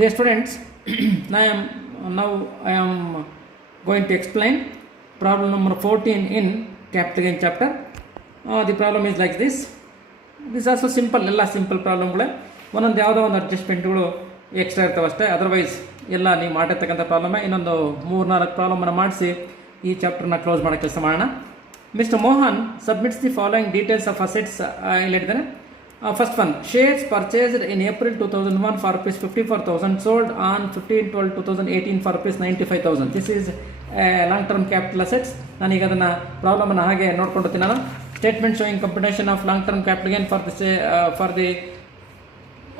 Dear students, now I am going to explain problem number 14 in capital gain chapter. The problem is like this. This is also simple, ಎಲ್ಲ simple ಪ್ರಾಬ್ಲಮ್ಗಳೇ. ಒಂದೊಂದು ಯಾವುದೋ ಒಂದು ಅಡ್ಜಸ್ಟ್ಮೆಂಟ್ಗಳು extra ಇರ್ತಾವಷ್ಟೇ. Otherwise ಎಲ್ಲ ನೀವು ಮಾಡಿರ್ತಕ್ಕಂಥ ಪ್ರಾಬ್ಲಮೇ. ಇನ್ನೊಂದು 3-4 ಪ್ರಾಬ್ಲಮನ್ನು ಮಾಡಿಸಿ ಈ ಚಾಪ್ಟರ್ನ ಕ್ಲೋಸ್ ಮಾಡೋ ಕೆಲಸ ಮಾಡೋಣ. Mister Mohan submits the following details of assets ಹೇಳಿದ್ದಾನೆ. First one, shares purchased in April 2001 for rupees 54,000, sold on 15/12/2018 for rupees 95,000. This is long term capital assets. ನಾನೀಗ ಅದನ್ನು ಪ್ರಾಬ್ಲಮನ್ನು ಹಾಗೆ ನೋಡ್ಕೊಂಡಿರ್ತೀನಿ ನಾನು. Statement showing computation of long term capital gain for the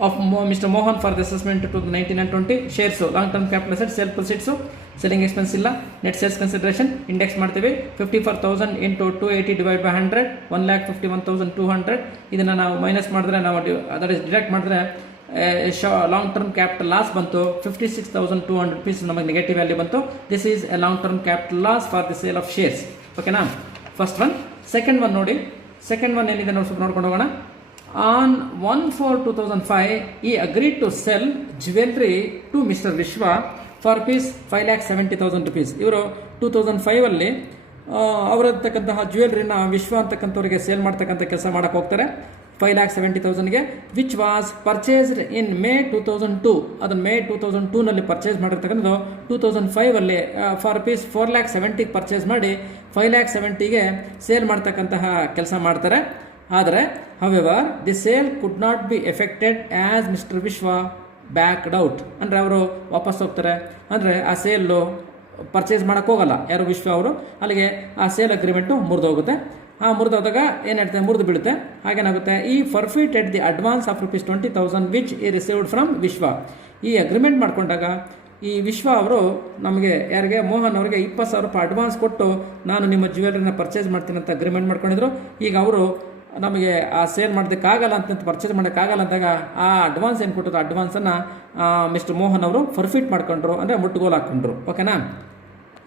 of Mr. Mohan for the assessment to 19 and 20. Shares, long term capital assets, sale proceeds, selling expense ಇಲ್ಲ, net sales consideration index ಮಾಡ್ತೀವಿ. 54,000 into 280 divided by 100, 1,51,200. ಇದನ್ನು ನಾವು minus ಮಾಡಿದ್ರೆ ನಾವು ಅದರ deduct ಮಾಡಿದ್ರೆ long term capital loss ಬಂತು. 56,200 rupees ನಮಗೆ ನೆಗೆಟಿವ್ ವ್ಯಾಲ್ಯೂ ಬಂತು. This is a long term capital loss for the sale of shares. ಓಕೆನಾ? First one. ಸೆಕೆಂಡ್ ಒನ್ ನೋಡಿ. ಸೆಕೆಂಡ್ ಒನ್ ಏನಿದೆ ನೋಡ್ಕೊಂಡು ಹೋಗೋಣ. On 1/4/2005, he agreed to sell jewelry to Mr. Vishwa for rupees 5,70,000 rupees. ಇವರು 2005 ಅವರತಕ್ಕಂತಹ ಜ್ಯುವೆಲ್ರಿನ ವಿಶ್ವ ಅಂತಕ್ಕಂಥವ್ರಿಗೆ sale ಮಾಡ್ತಕ್ಕಂಥ ಕೆಲಸ ಮಾಡಕ್ಕೆ ಹೋಗ್ತಾರೆ 5,70,000ಗೆ, ವಿಚ್ ವಾಸ್ ಪರ್ಚೇಸ್ಡ್ ಇನ್ ಮೇ 2002. ಅದನ್ನು ಮೇ 2002 ಪರ್ಚೇಸ್ ಮಾಡಿರ್ತಕ್ಕಂಥದ್ದು 2005 ಫಾರ್ rupees 4,70,000 ಪರ್ಚೇಸ್ ಮಾಡಿ 5,70,000ಗೆ ಸೇಲ್ ಮಾಡ್ತಕ್ಕಂತಹ ಕೆಲಸ ಮಾಡ್ತಾರೆ. ಆದರೆ however the sale could not be affected as mister ವಿಶ್ವ ಬ್ಯಾಕ್ಡ್ ಔಟ್. ಅಂದರೆ ಅವರು ವಾಪಸ್ ಹೋಗ್ತಾರೆ. ಅಂದರೆ ಆ ಸೇಲು ಪರ್ಚೇಸ್ ಮಾಡೋಕ್ಕೆ ಹೋಗಲ್ಲ ಯಾರು ವಿಶ್ವ ಅವರು. ಅಲ್ಲಿಗೆ ಆ ಸೇಲ್ ಅಗ್ರಿಮೆಂಟು ಮುರಿದೋಗುತ್ತೆ. ಆ ಮುರಿದೋದಾಗ ಏನಾಗುತ್ತೆ, ಮುರಿದು ಬೀಳುತ್ತೆ. ಹಾಗೇನಾಗುತ್ತೆ, ಈ forfeited the advance of rupees 20,000 which ಈ ರಿಸೀವ್ಡ್ ಫ್ರಮ್ ವಿಶ್ವ. ಈ ಅಗ್ರಿಮೆಂಟ್ ಮಾಡ್ಕೊಂಡಾಗ ಈ ವಿಶ್ವ ಅವರು ನಮಗೆ ಯಾರಿಗೆ, ಮೋಹನ್ ಅವರಿಗೆ 20,000 ರೂಪಾಯಿ ಅಡ್ವಾನ್ಸ್ ಕೊಟ್ಟು ನಾನು ನಿಮ್ಮ ಜ್ಯುವೆಲ್ರಿನ ಪರ್ಚೇಸ್ ಮಾಡ್ತೀನಿ ಅಂತ ಅಗ್ರಿಮೆಂಟ್ ಮಾಡ್ಕೊಂಡಿದ್ರು. ಈಗ ಅವರು ನಮಗೆ ಆ ಸೇಲ್ ಮಾಡೋದಕ್ಕಾಗಲ್ಲ ಅಂತ, ಪರ್ಚೇಸ್ ಮಾಡೋಕ್ಕಾಗಲ್ಲ ಅಂದಾಗ ಆ ಅಡ್ವಾನ್ಸ್ ಏನು ಕೊಟ್ಟರು, ಅಡ್ವಾನ್ಸನ್ನು ಮಿಸ್ಟರ್ ಮೋಹನ್ ಅವರು ಫರ್ಫಿಟ್ ಮಾಡ್ಕೊಂಡ್ರು, ಅಂದರೆ ಮುಟ್ಟುಗೋಲು ಹಾಕ್ಕೊಂಡ್ರು. ಓಕೆನಾ?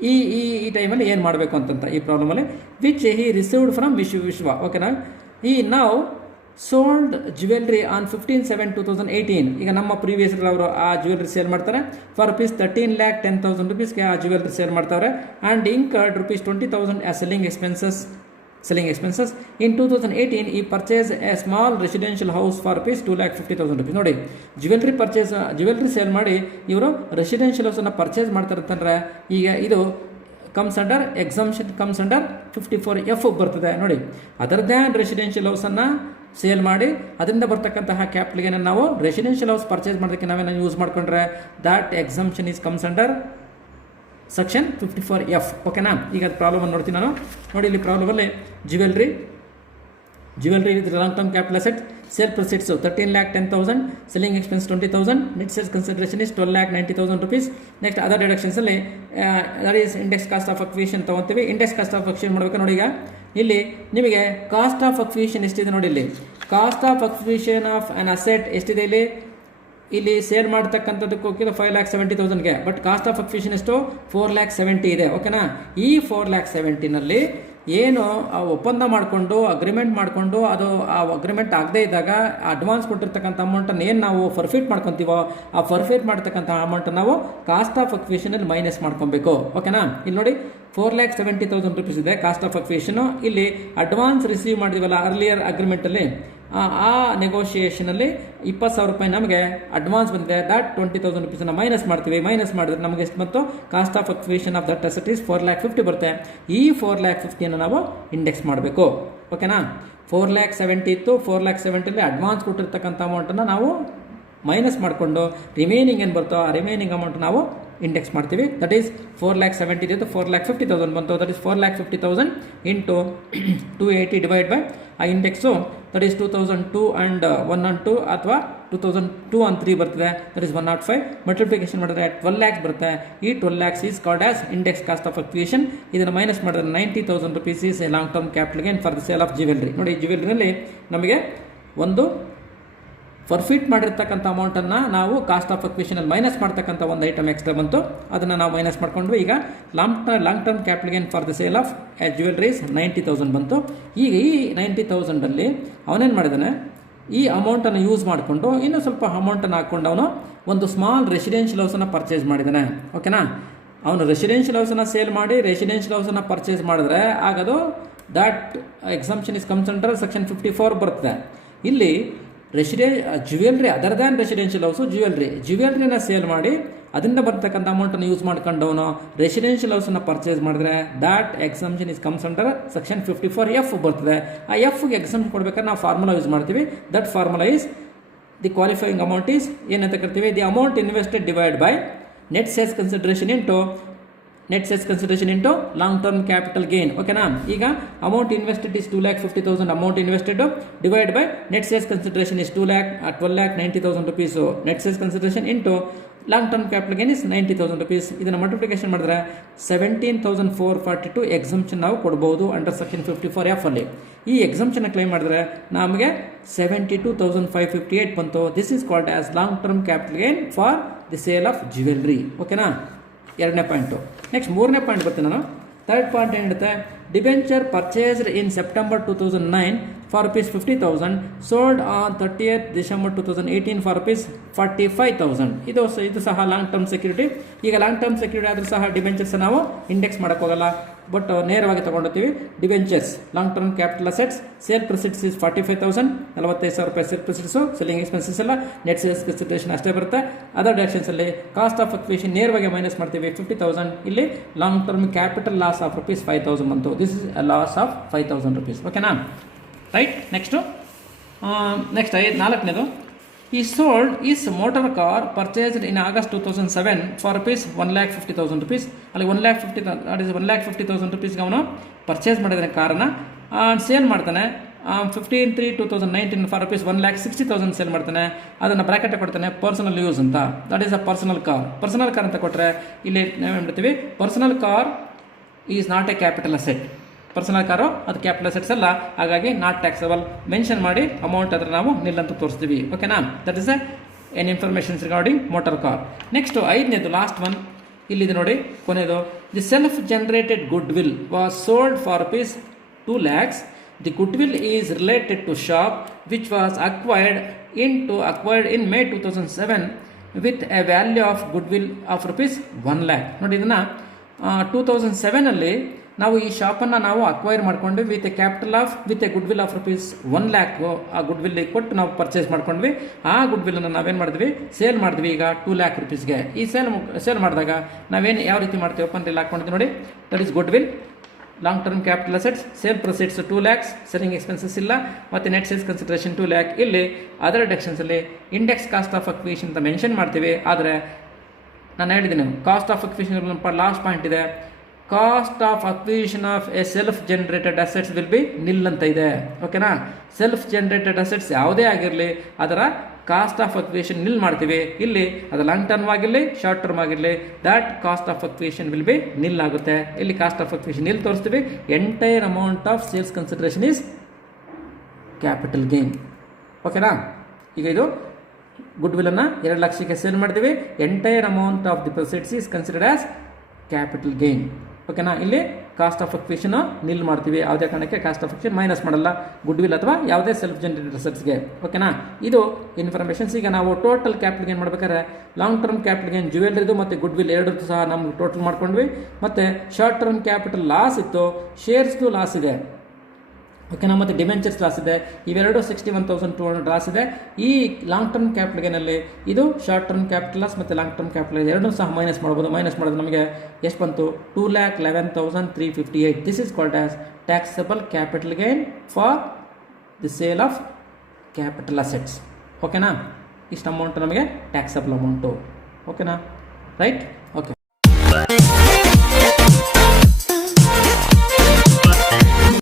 ಈ ಟೈಮಲ್ಲಿ ಏನು ಮಾಡಬೇಕು ಅಂತಂತ ಈ ಪ್ರಾಬ್ಲಮಲ್ಲಿ, ವಿಚ್ ಹಿ ರಿಸೀವ್ಡ್ ಫ್ರಮ್ ವಿಶ್ವ. ಓಕೆನಾ? ಈ ನಾವು ಸೋಲ್ಡ್ ಜ್ಯುವೆಲ್ರಿ ಆನ್ 15/7/2018. ಈಗ ನಮ್ಮ ಪ್ರೀವಿಯಸ್ ಅವರು ಆ ಜ್ಯುವೆಲ್ರಿ ಸೇಲ್ ಮಾಡ್ತಾರೆ ಫಾರ್ rupees 13,10,000 rupeesಗೆ ಆ ಜ್ಯುವೆಲ್ರಿ ಸೇಲ್ ಮಾಡ್ತಾರೆ. And incurred rupees 20,000 as selling expenses. In 2018, he purchased a small residential house for rupees 2,50,000 rupees. ನೋಡಿ, ಜ್ಯುವೆಲ್ರಿ ಸೇಲ್ ಮಾಡಿ ಇವರು ರೆಸಿಡೆನ್ಷಿಯಲ್ ಹೌಸನ್ನು ಪರ್ಚೇಸ್ ಮಾಡ್ತಾರೆ ಅಂತಂದರೆ ಈಗ ಇದು comes under exemption, comes under 54F ಬರ್ತದೆ. ನೋಡಿ, ಅದರ್ ದ್ಯಾನ್ ರೆಸಿಡೆನ್ಷಿಯಲ್ ಹೌಸನ್ನು ಸೇಲ್ ಮಾಡಿ ಅದರಿಂದ ಬರ್ತಕ್ಕಂತಹ ಕ್ಯಾಪಿಟಲ್ಗೆ ನಾವು ರೆಸಿಡೆನ್ಷಿಯಲ್ ಹೌಸ್ ಪರ್ಚೇಸ್ ಮಾಡೋದಕ್ಕೆ ನಾವೇನು ಯೂಸ್ ಮಾಡ್ಕೊಂಡ್ರೆ that exemption is comes under section 54F. ಓಕೆನಾ? ಈಗ ಅದು ಪ್ರಾಬ್ಲಮನ್ನು ನೋಡ್ತೀನಿ ನಾನು. ನೋಡಿ, ಇಲ್ಲಿ ಪ್ರಾಬ್ಲಮಲ್ಲಿ jewellery long term capital asset, sale proceeds 13,10,000, selling expense 20,000, net sales consideration is 12,90,000 rupees. Next other ಡಿಡಕ್ಷನ್ಸಲ್ಲಿ that is index cost of acquisition ತೊಗೊತೀವಿ. ಇಂಡೆಕ್ಸ್ ಕಾಸ್ಟ್ ಆಫ್ ಅಕ್ವಿಷನ್ ಮಾಡಬೇಕು. ನೋಡಿ, ಈಗ ಇಲ್ಲಿ ನಿಮಗೆ ಕಾಸ್ಟ್ ಆಫ್ ಅಕ್ವಿಷನ್ ಎಷ್ಟಿದೆ ನೋಡಿ. ಇಲ್ಲಿ cost of acquisition of on asset ಎಷ್ಟಿದೆ, ಇಲ್ಲಿ ಸೇಲ್ ಮಾಡ್ತಕ್ಕಂಥದ್ದಕ್ಕೆ ಹೋಗಿದ್ದು 5,70,000ಗೆ, ಬಟ್ ಕಾಸ್ಟ್ ಆಫ್ ಅಕ್ವಿಷನ್ ಎಷ್ಟು 4,70,000 ಇದೆ. ಓಕೆನಾ? ಈ 4,70,000ನಲ್ಲಿ ಏನು ಆ ಒಪ್ಪಂದ ಮಾಡಿಕೊಂಡು ಅಗ್ರಿಮೆಂಟ್ ಮಾಡಿಕೊಂಡು ಅದು ಆ ಅಗ್ರಿಮೆಂಟ್ ಆಗದೇ ಇದ್ದಾಗ ಅಡ್ವಾನ್ಸ್ ಕೊಟ್ಟಿರ್ತಕ್ಕಂಥ ಅಮೌಂಟನ್ನು ಏನು ನಾವು ಫರ್ಫಿಟ್ ಮಾಡ್ಕೊತೀವೋ ಆ ಫರ್ಫಿಟ್ ಮಾಡ್ತಕ್ಕಂಥ ಅಮೌಂಟನ್ನು ನಾವು ಕಾಸ್ಟ್ ಆಫ್ ಅಕ್ವಿಷನಲ್ಲಿ ಮೈನಸ್ ಮಾಡ್ಕೊಬೇಕು. ಓಕೆನಾ? ಇಲ್ಲಿ ನೋಡಿ 4,70,000 rupees ಇದೆ ಕಾಸ್ಟ್ ಆಫ್ ಅಕ್ವಿಷನು. ಇಲ್ಲಿ ಅಡ್ವಾನ್ಸ್ ರಿಸೀವ್ ಮಾಡಿದ್ವಲ್ಲ ಅರ್ಲಿಯರ್ ಅಗ್ರಿಮೆಂಟಲ್ಲಿ, ಆ ನೆಗೋಷಿಯೇಷನಲ್ಲಿ 20,000 ರೂಪಾಯಿ ನಮಗೆ ಅಡ್ವಾನ್ಸ್ ಬಂದಿದೆ. ದಟ್ 20,000 rupeesನ ಮೈನಸ್ ಮಾಡ್ತೀವಿ. ಮೈನಸ್ ಮಾಡಿದ್ರೆ ನಮಗೆ ಎಷ್ಟು ಬಂತು, cost of acquisition of that asset is 4,50,000 ಬರುತ್ತೆ. ಈ 4,50,000 ನಾವು ಇಂಡೆಕ್ಸ್ ಮಾಡಬೇಕು. ಓಕೆನಾ? 4,70,000 ಇತ್ತು. 4,70,000 ಅಡ್ವಾನ್ಸ್ ಕೊಟ್ಟಿರ್ತಕ್ಕಂಥ ಅಮೌಂಟನ್ನು ನಾವು ಮೈನಸ್ ಮಾಡಿಕೊಂಡು ರಿಮೈನಿಂಗ್ ಏನು ಬರ್ತೋ ಆ ರಿಮೈನಿಂಗ್ ಅಮೌಂಟ್ ನಾವು ಇಂಡೆಕ್ಸ್ ಮಾಡ್ತೀವಿ. ದಟ್ ಈಸ್ 4,70,000 ಇತ್ತು, 4,50,000 ಬಂತು. That is 4,50,000 into 280 divide by ಆ index that is 2002 and 1 and 2 ಅಥವಾ 2002 and 3 ಬರ್ತದೆ. That is 105. ಮಲ್ಟಿಪ್ಲಿಕೇಶನ್ ಮಾಡಿದ್ರೆ 12 lakhs ಬರುತ್ತೆ. ಈ 12 lakhs is called as index cost of acquisition. ಇದನ್ನು ಮೈನಸ್ ಮಾಡಿದ್ರೆ 90,000 rupees is a long term capital gain for the sale of jewellery. ನೋಡಿ, ಜ್ಯುವೆಲ್ರಿನಲ್ಲಿ ನಮಗೆ ಒಂದು ಫರ್ಫಿಟ್ ಮಾಡಿರ್ತಕ್ಕಂಥ ಅಮೌಂಟನ್ನು ನಾವು ಕಾಸ್ಟ್ ಆಫ್ ಅಕ್ವಿಷನಲ್ಲಿ ಮೈನಸ್ ಮಾಡ್ತಕ್ಕಂಥ ಒಂದು ಐಟಮ್ ಎಕ್ಸ್ಟ್ರಾ ಬಂತು. ಅದನ್ನು ನಾವು ಮೈನಸ್ ಮಾಡಿಕೊಂಡು ಈಗ long term capital gain for the sale of jewelleries 90,000 ಬಂತು. ಈಗ ಈ 90,000ಅಲ್ಲಿ ಅವನೇನು ಮಾಡಿದ್ದಾನೆ, ಈ ಅಮೌಂಟನ್ನು ಯೂಸ್ ಮಾಡಿಕೊಂಡು ಇನ್ನೂ ಸ್ವಲ್ಪ ಅಮೌಂಟನ್ನು ಹಾಕ್ಕೊಂಡು ಅವನು ಒಂದು ಸ್ಮಾಲ್ ರೆಸಿಡೆನ್ಷಿಯಲ್ ಹೌಸನ್ನು ಪರ್ಚೇಸ್ ಮಾಡಿದ್ದಾನೆ. ಓಕೆನಾ, ಅವನು ರೆಸಿಡೆನ್ಷಿಯಲ್ ಹೌಸನ್ನು ಸೇಲ್ ಮಾಡಿ ರೆಸಿಡೆನ್ಷಿಯಲ್ ಹೌಸನ್ನು ಪರ್ಚೇಸ್ ಮಾಡಿದ್ರೆ ಆಗದು that exemption is comes under section 54 ಬರ್ತದೆ. ಇಲ್ಲಿ jewellery other than residential house ಜ್ಯುವೆಲ್ರಿನ ಸೇಲ್ ಮಾಡಿ ಅದರಿಂದ ಬರ್ತಕ್ಕಂಥ ಅಮೌಂಟನ್ನು ಯೂಸ್ ಮಾಡ್ಕೊಂಡವನು ರೆಸಿಡೆನ್ಷಿಯಲ್ ಹೌಸನ್ನು ಪರ್ಚೇಸ್ ಮಾಡಿದ್ರೆ that exemption is comes under section 54F ಬರ್ತದೆ. ಆ ಎಫ್ಗೆ ಎಕ್ಸಂಪ್ಷನ್ ಕೊಡ್ಬೇಕಾದ್ರೆ ನಾವು ಫಾರ್ಮುಲಾ ಯೂಸ್ ಮಾಡ್ತೀವಿ. That formula is the qualifying amount is ಏನಂತ ಕರಿತೀವಿ, the amount invested divide by net sales consideration into long term capital gain. ಓಕೆನಾ, ಈಗ amount invested is 2,50,000 amount invested divide by net sales consideration is 12,90,000 rupees. Net sales consideration into long term capital gain is 90,000 rupees. ಇದನ್ನು multiplication ಮಾಡಿದ್ರೆ 17,442 exemption ನಾವು ಕೊಡ್ಬೋದು under section 54F ಅಲ್ಲಿ. ಈ exemption claim ಮಾಡಿದ್ರೆ ನಮಗೆ 72,558 ಬಂತು. This is called as long term capital gain for the sale of jewellery. ಓಕೆನಾ, ಎರಡನೇ ಪಾಯಿಂಟು. ನೆಕ್ಸ್ಟ್ ಮೂರನೇ ಪಾಯಿಂಟ್ ಬರ್ತೀನಿ ನಾನು. ಥರ್ಡ್ ಪಾಯಿಂಟ್ ಏನಿರುತ್ತೆ, debenture purchased in September 2009 for ₹50,000 sold on 30th December 2018 for ₹45,000. ಇದು ಸಹ ಲಾಂಗ್ ಟರ್ಮ್ ಸೆಕ್ಯೂರಿಟಿ. ಈಗ long term security ಆದರೂ ಸಹ ಡಿಬೆಂಚರ್ಸ್ ನಾವು ಇಂಡೆಕ್ಸ್ ಮಾಡೋಕ್ಕೋಗಲ್ಲ, ಬಟ್ ನೇರವಾಗಿ ತೊಗೊಂಡಿರ್ತೀವಿ. Debentures long term capital assets, sale proceeds is 45,000, ₹45,000 sale ಪ್ರೊಸೀಡ್ಸು, selling expenses ಎಲ್ಲ, ನೆಟ್ ಸೇಲ್ಸ್ ಕನ್ಸಿಡರೇಷನ್ ಅಷ್ಟೇ ಬರುತ್ತೆ. ಅದರ್ ಡೈರೆಕ್ಷನ್ಸಲ್ಲಿ ಕಾಸ್ಟ್ ಆಫ್ ಅಕ್ವಿಸಿಷನ್ ನೇರವಾಗಿ ಮೈನಸ್ ಮಾಡ್ತೀವಿ 50,000. ಇಲ್ಲಿ long term capital loss of ₹5,000 ಬಂತು. This is a loss of ₹5,000. ಓಕೆನಾ, ರೈಟ್. ನೆಕ್ಸ್ಟು ನಾಲ್ಕನೇದು, ಈ sold is motor car purchased in August 2007 for ₹1,50,000. ಅಲ್ಲಿ 1,50,000 rupeesಗೆ ಅವನು ಪರ್ಚೇಸ್ ಮಾಡಿದ್ರೆ ಕಾರನ್ನು ಸೇಲ್ ಮಾಡ್ತಾನೆ 15/3/2019 ಫಾರ್ ₹1,60,000 ಸೇಲ್ ಮಾಡ್ತಾನೆ. ಅದನ್ನು ಬ್ರಾಕೆಟ್ ಕೊಡ್ತಾನೆ ಪರ್ಸನಲ್ ಯೂಸ್ ಅಂತ. That is a personal car ಅಂತ ಕೊಟ್ಟರೆ ಇಲ್ಲಿ ನಾವೇನು ಮಾಡ್ತೀವಿ, personal car is not A capital asset. Personal car ಅದು ಕ್ಯಾಪಿಟಲ್ ಅಸೆಟ್ಸ್ ಅಲ್ಲ, ಹಾಗಾಗಿ ನಾಟ್ ಟ್ಯಾಕ್ಸಬಲ್ ಮೆನ್ಷನ್ ಮಾಡಿ ಅಮೌಂಟ್ ಅದರ ನಾವು ನಿಲ್ ಅಂತ ತೋರಿಸ್ತೀವಿ. ಓಕೆನಾ, that is N informations regarding motor car. Next ಐದನೇದು ಲಾಸ್ಟ್ ಒನ್ ಇಲ್ಲಿದೆ ನೋಡಿ, ಕೊನೆಯದು. The self generated good will was sold for ₹2 lakhs. The goodwill is related to shop which was acquired in May 2007 with a value of goodwill of ₹1 lakh. ನೋಡಿ, ಇದನ್ನು 2007 ಅಲ್ಲಿ ನಾವು ಈ ಶಾಪನ್ನು ನಾವು ಅಕ್ವೈರ್ ಮಾಡ್ಕೊಂಡ್ವಿ with A goodwill of ₹1 lakh. ಆ goodwill ಕೊಟ್ಟು ನಾವು ಪರ್ಚೇಸ್ ಮಾಡ್ಕೊಂಡ್ವಿ. ಆ ಗುಡ್ವಿಲ್ಲನ್ನು ನಾವೇನು ಮಾಡಿದ್ವಿ, ಸೇಲ್ ಮಾಡಿದ್ವಿ ಈಗ ₹2 lakh. ಈ ಸೇಲ್ ಮಾಡಿದಾಗ ನಾವೇನು ಯಾವ ರೀತಿ ಮಾಡ್ತೀವಪ್ಪ ಅಂತ ಇಲ್ಲಿ ಹಾಕ್ಕೊಂಡಿದ್ವಿ ನೋಡಿ. That is goodwill, long term capital assets, sale proceeds $2 lakhs, selling expenses ಇಲ್ಲ, ಮತ್ತು ನೆಟ್ ಸೇಲ್ಸ್ ಕನ್ಸಿಡರೇಷನ್ $2 lakh. ಇಲ್ಲಿ ಅದರ್ ಡೆಕ್ಷನ್ಸಲ್ಲಿ ಇಂಡೆಕ್ಸ್ ಕಾಸ್ಟ್ ಆಫ್ ಅಕ್ವಿಸಿಷನ್ ಅಂತ ಮೆನ್ಷನ್ ಮಾಡ್ತೀವಿ. ಆದರೆ ನಾನು ಹೇಳಿದ್ದೀನಿ cost of acquisition last point ಇದೆ, cost of acquisition of a self generated assets will be nil ಅಂತ ಇದೆ. ಓಕೆನಾ, ಸೆಲ್ಫ್ ಜನರೇಟೆಡ್ ಅಸೆಟ್ಸ್ ಯಾವುದೇ ಆಗಿರಲಿ ಅದರ ಕಾಸ್ಟ್ ಆಫ್ ಅಕ್ವಿಸಿಷನ್ ನಿಲ್ ಮಾಡ್ತೀವಿ. ಇಲ್ಲಿ ಅದು ಲಾಂಗ್ ಟರ್ಮ್ ಆಗಿರಲಿ ಶಾರ್ಟ್ ಟರ್ಮ್ ಆಗಿರಲಿ that cost of acquisition will be nil ಆಗುತ್ತೆ. ಇಲ್ಲಿ ಕಾಸ್ಟ್ ಆಫ್ ಅಕ್ವಿಸಿಷನ್ ನಿಲ್ ತೋರಿಸ್ತೀವಿ. Entire amount of sales consideration is capital gain. ಓಕೆನಾ, ಈಗ ಇದು ಗುಡ್ ವಿಲ್ಲನ್ನು 2 ಲಕ್ಷಕ್ಕೆ ಸೇಲ್ ಮಾಡ್ತೀವಿ. Entire amount of the proceeds is considered as capital gain. ಓಕೆನಾ, ಇಲ್ಲಿ ಕಾಸ್ಟ್ ಆಫ್ ಅಕ್ವಿಸಿಷನ್ ನಿಲ್ ಮಾಡ್ತೀವಿ. ಯಾವುದೇ ಕಾರಣಕ್ಕೆ ಕಾಸ್ಟ್ ಆಫ್ ಅಕ್ವಿಸಿಷನ್ ಮೈನಸ್ ಮಾಡಲ್ಲ ಗುಡ್ ವಿಲ್ ಅಥವಾ ಯಾವುದೇ ಸೆಲ್ಫ್ ಜನರೇಟೆಡ್ ಅಸೆಟ್ಸ್ಗೆ. ಓಕೆನಾ, ಇದು ಇನ್ಫಾರ್ಮೇಷನ್ಸ್. ಈಗ ನಾವು ಟೋಟಲ್ ಕ್ಯಾಪಿಟಲ್ ಗೇನ್ ಮಾಡ್ಬೇಕಾದ್ರೆ ಲಾಂಗ್ ಟರ್ಮ್ ಕ್ಯಾಪಿಟಲ್ ಗೇನ್ ಜ್ಯುವೆಲ್ರಿದು ಮತ್ತು ಗುಡ್ ವಿಲ್ ಎರಡರದ್ದು ಸಹ ನಮ್ಗೆ ಟೋಟಲ್ ಮಾಡ್ಕೊಂಡ್ವಿ. ಮತ್ತು ಶಾರ್ಟ್ ಟರ್ಮ್ ಕ್ಯಾಪಿಟಲ್ ಲಾಸ್ ಇತ್ತು, ಶೇರ್ಸ್ಗೂ ಲಾಸ್ ಇದೆ. ಓಕೆನಾ, ಮತ್ತು ಡಿಬೆಂಚರ್ಸ್ ಲಾಸ್ ಇದೆ. ಇವೆರಡು 61,200 ಲಾಸ್ ಇದೆ. ಈ ಲಾಂಗ್ ಟರ್ಮ್ ಕ್ಯಾಪಿಟಲ್ ಗೇನಲ್ಲಿ ಇದು ಶಾರ್ಟ್ ಟರ್ಮ್ ಕ್ಯಾಪಿಟಲ್ ಲಾಸ್ ಮತ್ತು ಲಾಂಗ್ ಟರ್ಮ್ ಕ್ಯಾಪಿಟಲ್ ಎರಡೂ ಸಹ ಮೈನಸ್ ಮಾಡ್ಬೋದು. ಮೈನಸ್ ಮಾಡಿದ್ರೆ ನಮಗೆ ಎಷ್ಟು ಬಂತು, 2,11,358. This is called as taxable capital gain for the sale of capital assets. ಓಕೆನಾ, ಇಷ್ಟು ಅಮೌಂಟ್ ನಮಗೆ ಟ್ಯಾಕ್ಸಬಲ್ ಅಮೌಂಟು. ಓಕೆನಾ, ರೈಟ್. ಓಕೆ.